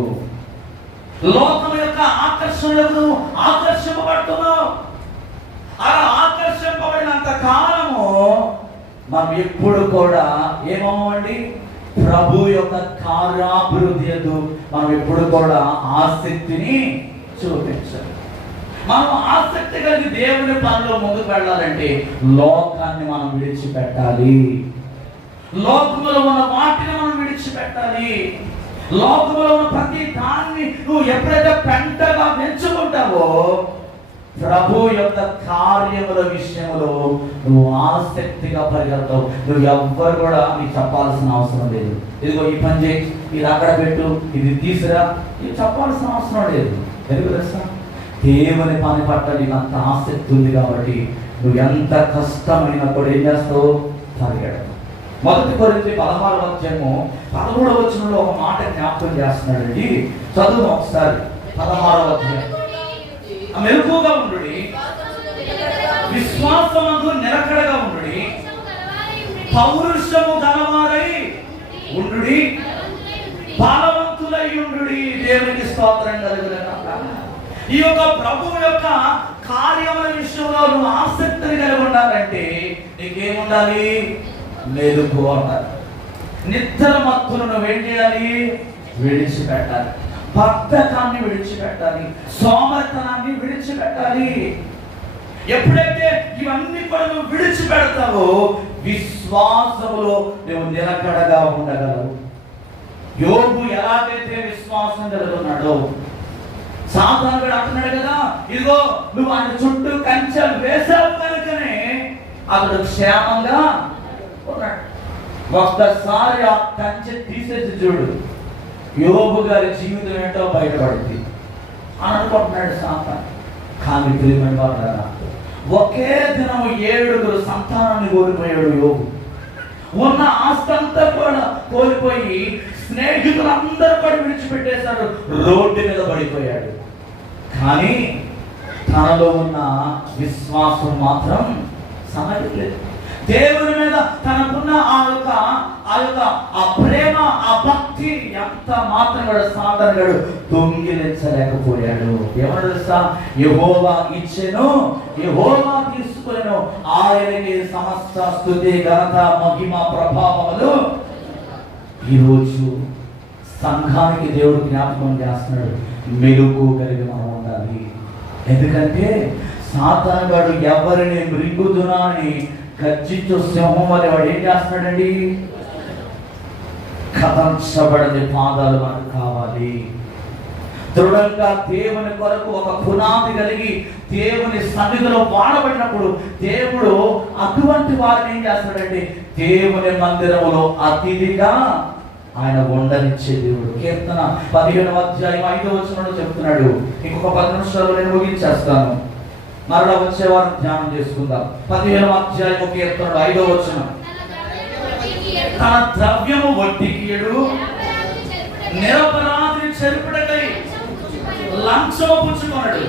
లోకం యొక్క ఆకర్షణలకు ఆకర్షింపబడుతున్నావు. అలా ఆకర్షింపబడినంత కాలము మనం ఎప్పుడు కూడా ఏమవ్వండి? ప్రభు యొక్క కార్యాభివృద్ధి యందు మనం ఎప్పుడు కూడా ఆసక్తిని చూపించాలి. మనం ఆసక్తి కలిగి దేవుని పనిలో ముందుకు వెళ్ళాలంటే లోకాన్ని మనం విడిచిపెట్టాలి. లోకములో ఉన్న వాటిని మనం విడిచిపెట్టాలి. లోకములో ఉన్న ప్రతి దాన్ని నువ్వు ఎప్పుడైతే పెంటగా పెంచుకుంటావో ప్రభు యొక్క కార్యముల విషయంలో నువ్వు ఆసక్తిగా పరిగెడతావు. నువ్వు ఎవ్వరు కూడా నీకు చెప్పాల్సిన అవసరం లేదు. ఇదిగో ఈ పని చేయి, ఇది అక్కడ పెట్టు, ఇది తీసురా, ఇది చెప్పాల్సిన అవసరం లేదు. ఎందుకు తెలుసా? దేవుని పని పట్ల నీకు అంత ఆసక్తి ఉంది కాబట్టి నువ్వు ఎంత కష్టమైనప్పుడు ఏం చేస్తావు? పరిగెడతావు. 1 కొరింథీ 16వ అధ్యాయము 13వ వచనంలో ఒక మాట జ్ఞాపకం చేస్తున్నాడండి. చదువు ఒకసారి. 16వ అధ్యాయం. మెలకువగా ఉండుడి, విశ్వాసమందు నిలకడగా ఉండుడి, పౌరుషము గలవారై ఉండుడి, బలవంతులై ఉండుడి. దేవునికి స్తోత్రం కలుగుగాక. ఈ యొక్క ప్రభువు యొక్క కార్యముల విషయంలో నువ్వు ఆసక్తిని కలిగి ఉండాలంటే నీకేముండాలి? మెలకువ ఉండాలి. నిద్ర మత్తును నువ్వేం చేయాలి? విడిచిపెట్టాలి. బద్ధకాన్ని విడిచిపెట్టాలి. సోమరితనాన్ని విడిచిపెట్టాలి. ఎప్పుడైతే ఇవన్నీ కూడా నువ్వు విడిచిపెడతావో విశ్వాసములో నువ్వు నిలకడగా ఉండగలవు. యోబు ఎలాగైతే విశ్వాసం కలుగున్నాడో, సాతానుడు అంటున్నాడు కదా, ఇదిగో నువ్వు ఆయన చుట్టూ కంచెలు వేసావు కనుకనే అతడు క్షేమంగా ఉన్నాడు. ఒక్కసారి ఆ కంచె తీసేసి చూడు, యోబు గారి జీవితం ఏంటో బయటపడింది అని అనుకుంటున్నాడు సాతాను. కానీ ప్రియమైన వారులారా, ఒకే దినము 7 సంతానాన్ని కోల్పోయాడు యోబు. ఉన్న ఆస్తంతా కూడా కోల్పోయి స్నేహితులందరూ కూడా విడిచిపెట్టేశాడు. రోడ్డు మీద పడిపోయాడు. కానీ తనలో ఉన్న విశ్వాసం మాత్రం సమయలేదు. దేవుని మీద తనకున్న ఆ యొక్క ప్రేమ, ఆ భక్తి ఎంత మాత్రం కూడా సాధారణుడు దొంగిలించలేకపోయాడు. ఏమన్నా తెలుసా? యెహోవా ఇచ్చెను, యెహోవా తీసుకొనెను, ఆయనకి సమస్త స్తుతి ఘనత మహిమ ప్రభావములు. ఈరోజు సంఘానికి దేవుడు జ్ఞాపకం చేస్తున్నాడు, మెలుగు కలిగి మనం ఉండాలి. ఎందుకంటే సాతానుగాడు ఎవరిని మృంగుదునా అని గర్జించు సింహం వల్ల వాడు ఏం చేస్తున్నాడండి? కదల్చబడని పాదాలు మనకు కావాలి. దృఢంగా దేవుని కొరకు ఒక పునాది కలిగి దేవుని సన్నిధిలో వాడబడినప్పుడు దేవుడు అటువంటి వారిని ఏం చేస్తాడంటే దేవుని మందిరములో అతిథిగా ఆయన ఉండనిచ్చే దేవుడు. కీర్తన 15వ అధ్యాయం 5వ వచనంలో చెప్తున్నాడు. ఇంకొక 10 నిమిషాలు నేను ముగించేస్తాను, మరలా వచ్చే వారం ధ్యానం చేసుకుందాం. 15వ అధ్యాయం కీర్తన 5వ వచనం. తన ద్రవ్యము వడ్డీకియడు, నిరపరాధిని చెరుపుటకై లంచము పుచ్చుకొనడు.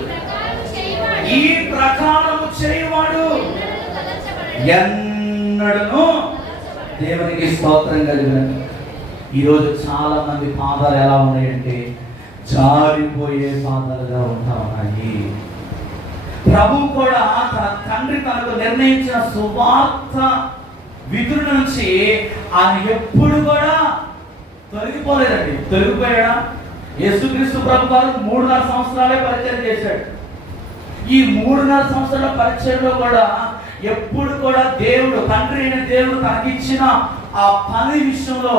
ఈ ప్రకారము చేయవాడు ఎన్నడను దేవునికి స్తోత్రం కలిగినట్టు. ఈరోజు చాలా మంది పాదాలు ఎలా ఉన్నాయంటే జారిపోయే పాదాలుగా ఉంటా ఉన్నాయి. ప్రభు కూడా తన తండ్రి తనకు నిర్ణయించిన సువార్త విధుల నుంచి ఆయన ఎప్పుడు కూడా తొలగిపోలేదండి. తొలగిపోయాడా? యేసుక్రీస్తు ప్రభు గారు 3.5 సంవత్సరాలే పరిచయం చేశాడు. ఈ 3.5 సంవత్సరాల పరిచయంలో కూడా ఎప్పుడు కూడా దేవుడు, తండ్రి అయిన దేవుడు తనకిచ్చిన ఆ పని విషయంలో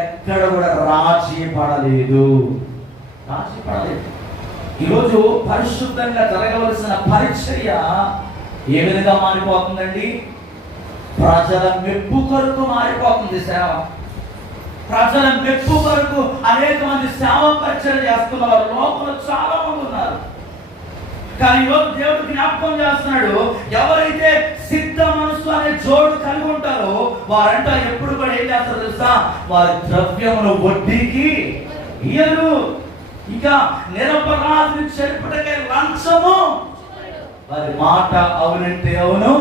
ఎక్కడ కూడా రాజీ పడలేదు. ఈరోజు పరిశుద్ధంగా జరగవలసిన పరిచర్య ఏ విధంగా మారిపోతుందండి? ప్రజల మెప్పు కొరకు మారిపోతుంది సేవ. ప్రజల మెప్పు కొరకు అనేక మంది సేవ పరిచర్య చేస్తున్న వారు లోపల చాలా మంది ఉన్నారు. కానీ ఈరోజు దేవుడు జ్ఞాపకం చేస్తున్నాడు, ఎవరైతే సిద్ధ మనసు అనే జోడు కలిగి ఉంటారో వారంట ఎప్పుడు కూడా ఏం చేస్తారు తెలుసా? వారి ద్రవ్యమును వడ్డీకి ఇయ్యరు. ఇక నిరపరాధిని చెరుపుటకై లంచము, వారి మాట అవునంటే అవును,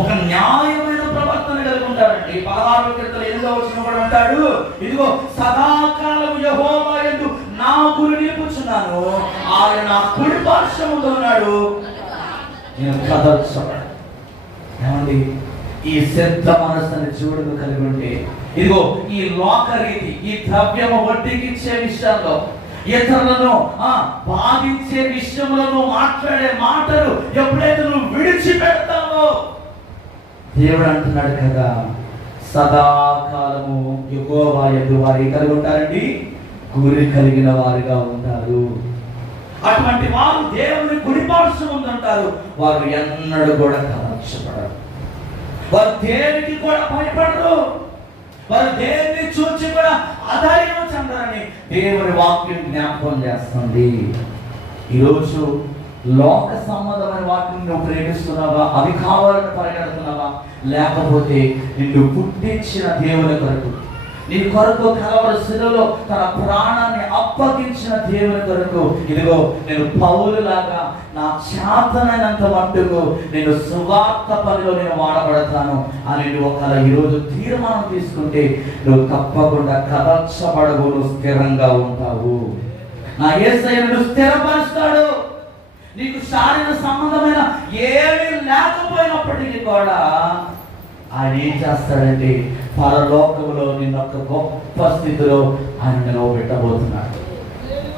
ఒక న్యాయమైన ప్రవర్తన కలిగి ఉంటారండి. 16వ కీర్తన 8వ వచనం కూడా అంటాడు, ఇదిగో సదాకాలం యెహోవా యందు నా గురి నిలుపుచున్నాను, ఆయన నా కుడి పార్శ్వములో ఉన్నాడు, నేను కదల్చబడను. ఏమండి? ఈ సిద్ధ మనస్సుని చూడకు కలిగి ఉంటే, ఇదిగో ఈ లోక రీతి, ఈ ద్రవ్యము వడ్డీకి ఇచ్చే విషయాల్లో, ఇతరులను బాధించే విషయంలో మాట్లాడే మాటలు ఎప్పుడైతే నువ్వు విడిచిపెడతావో, దేవుడు అంటున్నాడు కదా, సదాకాలము యెహోవా యందు వారు కలిగి ఉంటారండి, గురి కలిగిన వారిగా ఉంటారు. అటువంటి వారు దేవుని కుడి పార్శ్వం ఉందంటారు. వారు ఎన్నడూ కూడా కదల్చబడరు. వారు దేనికి కూడా భయపడరు. వారు దేన్ని చూచి కూడా అధైర్యం చెందరని దేవుని వాక్యం జ్ఞాపకం చేస్తుంది. ఈరోజు లోక సంబంధమైన వాటిని నువ్వు ప్రేమిస్తున్నావా? అవి కావాలని పరిగెడుతున్నావా? లేకపోతే నిన్ను పుట్టించిన దేవుని కొరకు, నీ కొరకు కలవరి శిలలో తన ప్రాణాన్ని అప్పగించిన దేవుని కొరకు, ఇదిగో నేను పౌలులాగా నా చేతనైనంత మట్టుకు నేను సువార్త పనిలో నేను వాడబడతాను అని నువ్వు ఒకవేళ ఈరోజు తీర్మానం తీసుకుంటే నువ్వు తప్పకుండా కదల్చబడవు, నువ్వు స్థిరంగా ఉంటావు. నా యేసయ్య నిన్ను స్థిరపరుస్తాడు. నీకు శారీరక సంబంధమైన ఏమీ లేకపోయినప్పటికీ కూడా ఆయన ఏం చేస్తాడంటే పరలోకములో నిన్నొక గొప్ప స్థితిలో ఆయన నిలవబెట్టబోతున్నాడు.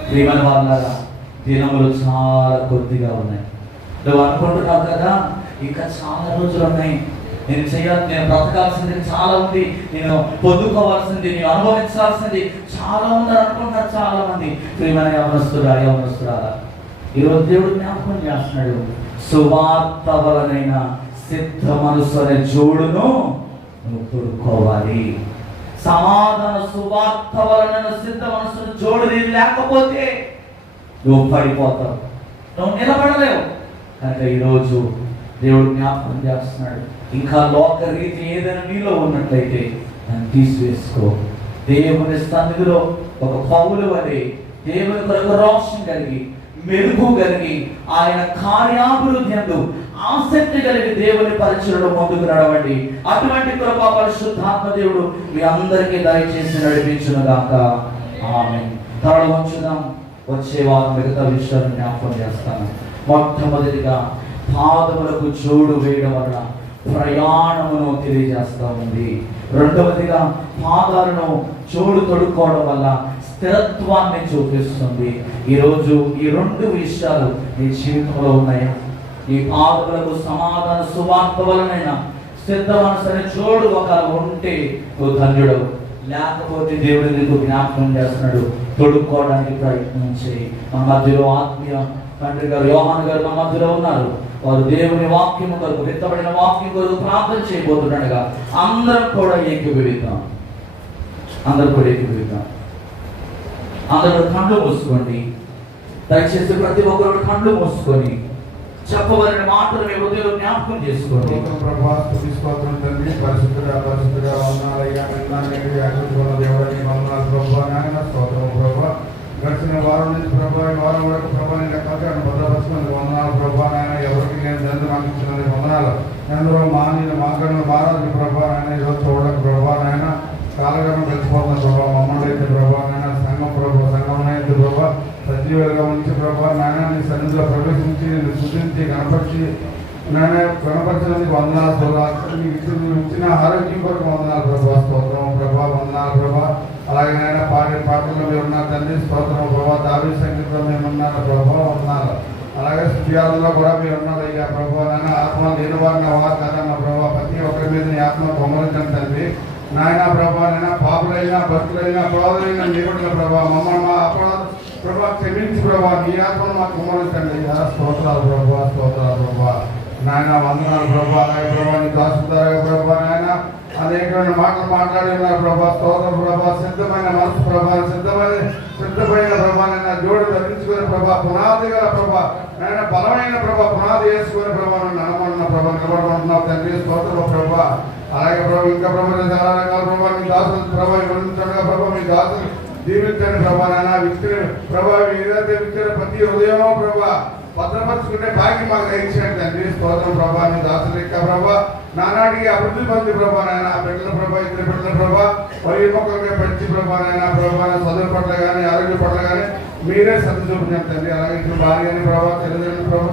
ప్రియమైన వాళ్ళారా, దినములు చాలా కొద్దిగా ఉన్నాయి. నువ్వు అనుకుంటున్నావు కదా, ఇంకా చాలా రోజులు ఉన్నాయి, నేను చేయాలి, నేను బ్రతకాల్సింది చాలా ఉంది, నేను పొందుకోవాల్సింది, నేను అనుభవించాల్సింది చాలా ఉంది అనుకుంటున్నారు చాలా మంది. ప్రియమైన యవనస్తురాలా, ఈరోజు దేవుడు జ్ఞాపకం చేస్తున్నాడు, సువార్త వలనైన సిద్ధ మనసు అనే జోడును నువ్వు తోడుకోవాలి. సమాధాన సువార్త వలన సిద్ధ మనసు జోడు లేకపోతే నువ్వు పడిపోతావు, నువ్వు నిలబడలేవు. కనుక ఈరోజు దేవుడు జ్ఞాపకం చేస్తున్నాడు, ఇంకా లోక రీతి ఏదైనా నీలో ఉన్నట్లయితే దాన్ని తీసివేసుకో. దేవుని సన్నిధిలో ఒక పౌలు వలె దేవుని కొరకు రోషం కలిగి, మెరుగు కలిగి, ఆయన కార్యాభివృద్ధి యందు ఆసక్తి కలిగి దేవుని పరిచయలో ముందుకు నడవండి. అటువంటి కృప పరిశుద్ధాత్మ దేవుడు మీ అందరికీ దయచేసి నడిపించును గాక. ఆమేన్. తల వంచుదాం. వచ్చే వారం మిగతా విషయాలు జ్ఞాపకం చేస్తాను. మొట్టమొదటిగా పాదములకు జోడు వేయడం వల్ల ప్రయాణమును తెలియజేస్తా ఉంది. రెండవదిగా పాదాలను జోడు తొడుక్కోవడం వల్ల స్థిరత్వాన్ని చూపిస్తుంది. ఈరోజు ఈ రెండు విషయాలు నీ జీవితంలో ఉన్నాయా? ఈ పాదములకు సమాధాన సువార్త వలనైనా సిద్ధ మనసుని జోడు ఒక ఉంటే నువ్వు ధన్యుడవు. లేకపోతే దేవుడు నీకు జ్ఞాపకం చేస్తున్నాడు, తొడుక్కోవడానికి ప్రయత్నం చేయి. మన మధ్యలో ఆత్మీయ తండ్రి గారు యోహాన్ గారు మన మధ్యలో ఉన్నారు. వారు దేవుని వాక్యము కొరకు, విత్తబడిన వాక్యం కొరకు ప్రార్థన చేయబోతుండగా అందరం కూడా ఏకీభవిద్దాం. అందరూ కళ్ళు మూసుకోండి. దయచేసి ప్రతి ఒక్కరు కళ్ళు మూసుకొని చెప్పవలసిన మాటలు మీ హృదయంలో జ్ఞాపకం చేసుకోండి. ప్రభా స్తుతి స్తోత్రం తండ్రి, పరిశుద్ధుడా పరిశుద్ధుడా వందనాలయ్యా. దేవుడని వందనాలు ప్రభా. నాయన స్తోత్రం ప్రభా. గడిచిన వారం నుంచి ప్రభా ఈ వారం వరకు ప్రభా నేను లెక్కను భద్రపరుచుకున్నది వందనాలు ప్రభా. నాయన ఎవరికి నేను తండ్రి నాకు ఇచ్చినది వందనాలు. ఎందులో మా కన్ను మారాలి ప్రభా. నాయన ఈరోజు చూడక ప్రభా. నాయన కాలగమనం కలిసిపోతున్న ప్రభా. మమ్మల్ని అయితే ప్రభా. నాయన సంఘం అయితే ప్రభా సజీవులుగా ఉంచి ప్రభా. నాయన నీ సన్నిధిలో ప్రవేశించి నేను సృజించి గణపరిచినందుకు వందనాలు ప్రభా. ఇచ్చిన ఆరోగ్యం కొరకు వందనాలు ప్రభా. స్తోత్రం ప్రభా. వందనాలు ప్రభా. అలాగే నాయన పాటల్లో మీరు ఉన్నారు తండ్రి. స్తోత్రం ప్రభా. దావీదు సంగీతంలో మేము ఉన్నారు ప్రభా. వందనాలు. అలాగే స్థితిలో కూడా మీరు ఉన్నారు అయ్యా ప్రభా. నాయన ఆత్మ లేని వారిని వారు కదన్న ప్రభా. ప్రతి ఒక్కరి మీద నీ ఆత్మ పొమ్మరించండి తండ్రి. నాయన ప్రభా. నాయన పాపులైనా భక్తులైనా ప్రోధులైనా నిరుడుల ప్రభా. మమ్మల్ని మా అపరాధ ప్రభా క్షమించి ప్రభా. నీ ఆత్మను మాకు కుమ్మరించండి. స్తోత్రాలు ప్రభా. స్తోత్రాలు ప్రభా. నాయన వందనాలు ప్రభా. అలాగే ప్రభా నీ దాసుతారు ప్రభా. నాయన అనేకమైన మాటలు మాట్లాడి ఉన్నారు ప్రభా. స్తోత్రం ప్రభా. సిద్ధమైన మనసు ప్రభా. సిద్ధమైన ప్రభా. నాయన జోడు ధరించుకునే ప్రభా. పునాది గల ప్రభా. నాయన బలమైన ప్రభా. పునాది వేసుకునే ప్రభా. నడమన్న ప్రభా నిలబడుకుంటున్నావు తండ్రి. స్తోత్రం ప్రభా. అలాగే ప్రభా ఇంకా ప్రభా చాలా రకాల ప్రభా మీ దాసులు ప్రభా వివరించగా ప్రభా మీ దాసులు దీవించండి ప్రభా. నాయన విక్రి ప్రభా ఏదైతే విక్కిన ప్రతి హృదయమో ప్రభా భద్రపరుచుకునే భాగ్యం మాకు దయచేయండి తండ్రి. స్తోత్రం ప్రభా. నీ దాసులు ఇంకా ప్రభా నానాటికి అభివృద్ధి పొంది ప్రభా. నాయన బిడ్డల ప్రభా ఇద్దరు బిడ్డల ప్రభా వరి మొక్కలుగా పెంచి ప్రభా. నాయన ప్రభా చదువు పట్ల కానీ ఆరోగ్య పట్ల కానీ మీరే శ్రద్ధ చూపించండి తండ్రి. అలాగే ఇంట్లో భార్య అని ప్రభా తల్లిదండ్రులు ప్రభా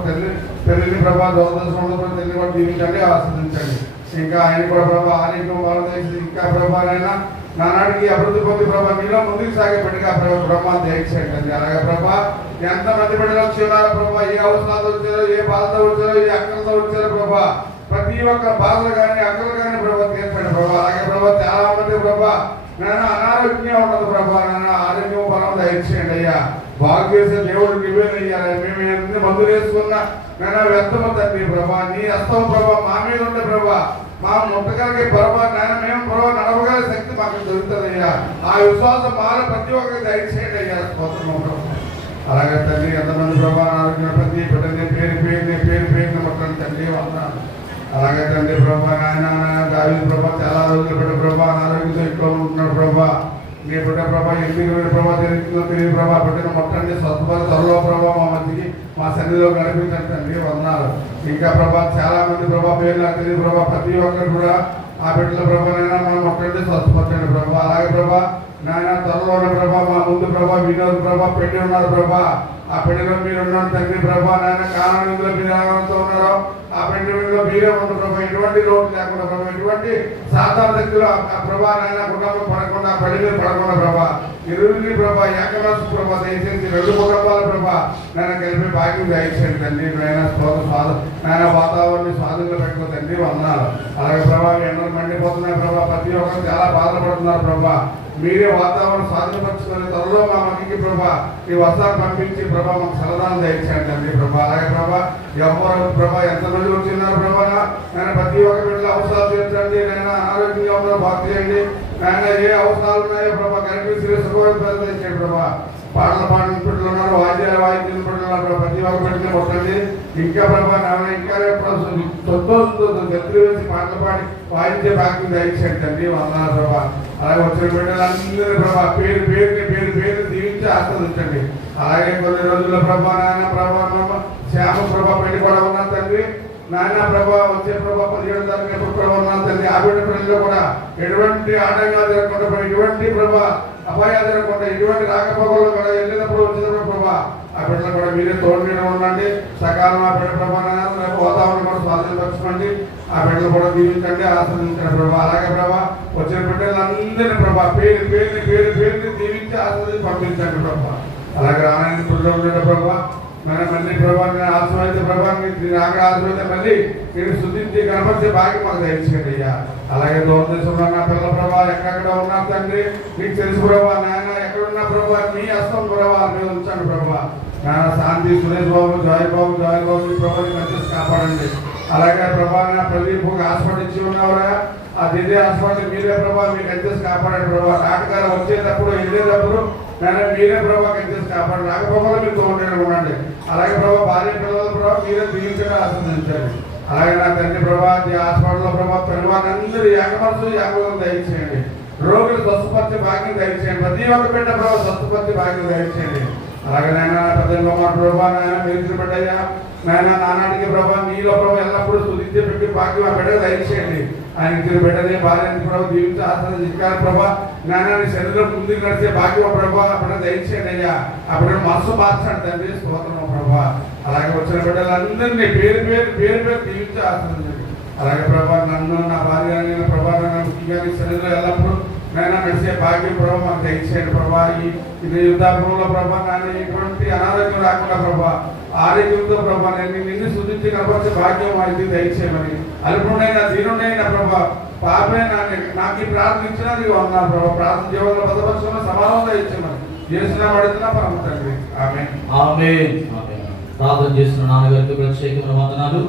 తల్లిని ప్రభా దోదశ తల్లి కూడా దీవించండి, ఆస్వాదించండి. ఇంకా ఆయన కూడా ప్రభా ఆరోగ్యం బాగుంది. ఇంకా ప్రభా నాయన నానాటికి అభివృద్ధి పొంది ప్రభా మీలో ముందుకు సాగే బిడ్డగా ప్రభా దయచేయండి. అలాగే ప్రభా ఎంతమంది బిడ్డలు వచ్చి ఉన్నారో ప్రభా, ఏ అవసరాలతో వచ్చారో, ఏ బాధతో వచ్చారో, ఏ అక్కలతో వచ్చారో ప్రభా ప్రతి ఒక్క బాధలు కానీ అక్కలు కానీ ప్రభా తీర్చండి ప్రభా. అలాగే ప్రభా చాలా మంది ప్రభా నేను అనారోగ్యం ఉండదు ప్రభా. నేను ఆరోగ్యం బలం దయచేయండి అయ్యా. బాగు చేసే దేవుడు నువ్వేనయ్యాలి. మేము ఎంత మందులు వేసుకున్నా నేను వ్యర్థమ తండ్రి ప్రభా. నీ హస్తం ప్రభా మా మీద ఉండే ప్రభా. మా ముట్టగలిగే ప్రభా నాయన మేము ప్రభా నడవగలిగే శక్తి మాకు దొరుకుతుందయ్యా. ఆ విశ్వాసం మాల ప్రతి ఒక్కరికి దయచేయండి అయ్యా. స్తోత్రం ప్రభా. అలాగే తండ్రి ఎంతమంది ప్రభా ఆరోగ్యం ప్రతి బిడ్డని పేరు మొత్తం తండ్రి వందనాలు. అలాగే తండ్రి ప్రభా నాయన దావీదు ప్రభా చాలా రోజులు బిడ్డ ప్రభా అనారోగ్యంతో ఇంట్లో ఉంటున్నాడు ప్రభా. నీ బిడ్డ ప్రభా ఎందుకు ప్రభా తెలియదు ప్రభా బిడ్డను మొత్తాన్ని స్వస్థపరి త్వరలో ప్రభా మా మధ్యకి మా సన్నిధిలో నడిపించండి తండ్రి వందనాలు. ఇంకా ప్రభా చాలా మంది ప్రభా పేరు నాకు తెలియదు ప్రభా ప్రతి ఒక్కరు కూడా ఆ బిడ్డల ప్రభా నైనా మనం మొత్తాన్ని స్వస్థపరచండి ప్రభా. అలాగే ప్రభా నాయన త్వరలోనే ప్రభా మా ముందు ప్రభా వినోద్ ప్రభా పెళ్లి ఉన్నారు ప్రభా. ఆ పెళ్లిలో మీరు ఉన్నారు తండ్రి ప్రభా. నాయన కారణంలో మీరు ఆనందంతో ఉన్నారో ఆ పెళ్లిలో మీరే ఉన్న ప్రభా. ఎటువంటి లోటు లేకుండా ప్రభా, ఎటువంటి సాధారణ శక్తులు ఆ ప్రభా నాయన కుటుంబం పడకుండా పెళ్లి మీద పడకుండా ప్రభా ఇరువురిని ప్రభా ఏకరాశి ప్రభా దయచేసి రెండు కుటుంబాల ప్రభా నాయన కలిపి భాగ్యం దయచేయండి తండ్రి. నాయన నాయన వాతావరణం స్వాధీనంలో పెట్టుకో తండ్రి వందనాలు. అలాగే ప్రభా ఎండలు మండిపోతున్నాయి ప్రభా. ప్రతి ఒక్కరు చాలా బాధపడుతున్నారు ప్రభా. మీరే వాతావరణం స్వాధీనపరచుకొని త్వరలో మా మధ్యకి ప్రభా ఈ వర్షాలు పంపించి ప్రభా మాకు సలదానం దయచేయండి తండ్రి ప్రభా. అలాగే ప్రభా ఎవరు ప్రభా ఎంత రోజులు వచ్చిన్నారు ప్రభా నేను ప్రతి ఒక్క బిడ్డల అవసరాలు తీర్చండి. నేను అనారోగ్యంగా ఉన్నారో బాగు చేయండి. నేను ఏ అవసరాలు ఉన్నాయో ప్రభా కనిపించి తెచ్చేయండి ప్రభా. పాటలు పాడిన బిడ్డలు ఉన్నారు, వాయిద్యాలు వాయించిన బిడ్డలు ఉన్నారు. ప్రతి ఒక్క బిడ్డని కొట్టండి. ఇంకా ప్రభా నాన్న ఇంకా సంతోషంతో గతులు వేసి పాటలు పాడి వాయించే భాగ్యం దయచేయండి తండ్రి వందనాలు ప్రభా. అలాగే వచ్చిన బిడ్డలందరూ ప్రభా పేరు దీవించి ఆస్వాదించండి. అలాగే కొన్ని రోజుల్లో ప్రభా నాయన ప్రభా శ్యామ ప్రభా పెళ్లి కూడా ఉన్నారు తండ్రి. నాయన ప్రభా వచ్చే ప్రభా 17 తారీఖు ఎప్పుడు ప్రభా ఉన్నాను తండ్రి. ఆ బిడ్డ పిల్లలు కూడా ఎటువంటి ఆటంకాలు జరగకుండా, ఎటువంటి ప్రభా అపాయాలు జరగకుండా, ఎటువంటి రాకపోకలు కూడా వెళ్ళినప్పుడు వచ్చినప్పుడు ప్రభా ఆ బిడ్డలు కూడా మీరే తోడు ఉండండి. సకాలం ఆ బిడ్డ ప్రభా వాతావరణం కూడా స్వాధీనపరచండి. ఆ బిడ్డలు కూడా దీవించండి, ఆస్వాదించండి ప్రభా. అలాగే ప్రభా వచ్చిన బిడ్డలందరినీ ప్రభా పేరు పేరుని పేరు పేరుని దీవించి ఆస్వాదించి పంపించండి ప్రభా. అలాగే రానాయన పుట్టిన ఉండేట ప్రభా మన మళ్ళీ ప్రభా నేను ఆశ్రయిత ప్రభా మీరు ఆకలి ఆశ్రయితే మళ్ళీ నేను శుద్ధించి కనపరిచే భాగ్యం మాకు దయచేయండి అయ్యా. అలాగే దూర దేశంలో ఉన్న పిల్లల ప్రభా ఎక్కడెక్కడ ఉన్నారు తండ్రి మీకు తెలుసు ప్రభా. నాయన ఎక్కడున్నా ప్రభా మీ హస్తం ప్రభా మీద ఉంచండి ప్రభా. నాయన శాంతి సురేష్ బాబు జాయ్ బాబు మీ ప్రభాని మంచి కాపాడండి. అలాగే ప్రభా నా ప్రదీప్ హాస్పిటల్ ఇచ్చి ఉన్నవరా ఆ దిదే హాస్పిటల్ మీరే ప్రభా మీకు అడ్జస్ట్ కాపాడండి ప్రభా. డాక్టర్ వచ్చేటప్పుడు వెళ్ళేటప్పుడు నేను మీరే ప్రభా అడ్జస్ట్ కాపాడండి. రాకపోకలు మీరు తోడు ఉండండి. అలాగే ప్రభా భార్య పిల్లల ప్రభావ మీరే దీవించగా ఆస్వాదించండి. అలాగే నా తండ్రి ప్రభా ఈ హాస్పిటల్లో ప్రభావ పిల్లవారిని అందరూ ఏకమనసు ఏకమనం దయచేయండి. రోగులు స్వస్థపరిచే భాగ్యం దయచేయండి. ప్రతి ఒక్క బిడ్డ ప్రభావ స్వస్థపరిచే భాగ్యం దయచేయండి. అలాగే నాయన పెద్ద ప్రభా నాయన మీరు బిడ్డయ్యా నాయన నానాటికి ప్రభా మీలో ప్రభావ ఎల్లప్పుడూ స్తుతించే పెట్టి భాగ్యం ఆ బిడ్డ దయచేయండి. ఆయన ఇద్దరు బిడ్డని భార్యని ప్రభావ దీవించి ఆస్వాదించాలి ప్రభా. నాయన శరీరం ముందుకు నడిచే భాగ్యం ప్రభా ఆ బిడ్డ దయచేయండి అయ్యా. ఆ బిడ్డ మనసు మార్చండి తండ్రి స్తోత్రం ప్రభా. అలాగే వచ్చిన బిడ్డలందరినీ పేరు పేరు పేరు పేరు దీవించి ఆస్వాదించండి. అలాగే ప్రభా నన్ను నా భార్య ప్రభా ముఖ్యంగా శరీరంలో ఎల్లప్పుడూ నైనా నడిచే భాగ్యం ప్రభావ మాకు దయచేయండి ప్రభా. ఇది యుద్ధాపంలో ప్రభా నాయన ఎటువంటి అనారోగ్యం రాకుండా ప్రభా ఆరోగ్యంతో ప్రభా నేను నిన్ను శుద్ధించి కనపరిచే భాగ్యం మాకు దయచేయమని అల్పుడైనా దీనుడైనా ప్రభా పాపే నాకు ఈ ప్రార్థించినది ఉన్నారు ప్రభా. ప్రార్థన జీవనంలో భద్రపరచుకున్న సమాధానం దయచేయమని చేసిన పడుతున్నా పరమ తండ్రి ఆమేన్. ప్రార్థన చేస్తున్న నాన్నగారికి ప్రత్యేకమైన వందనాలు.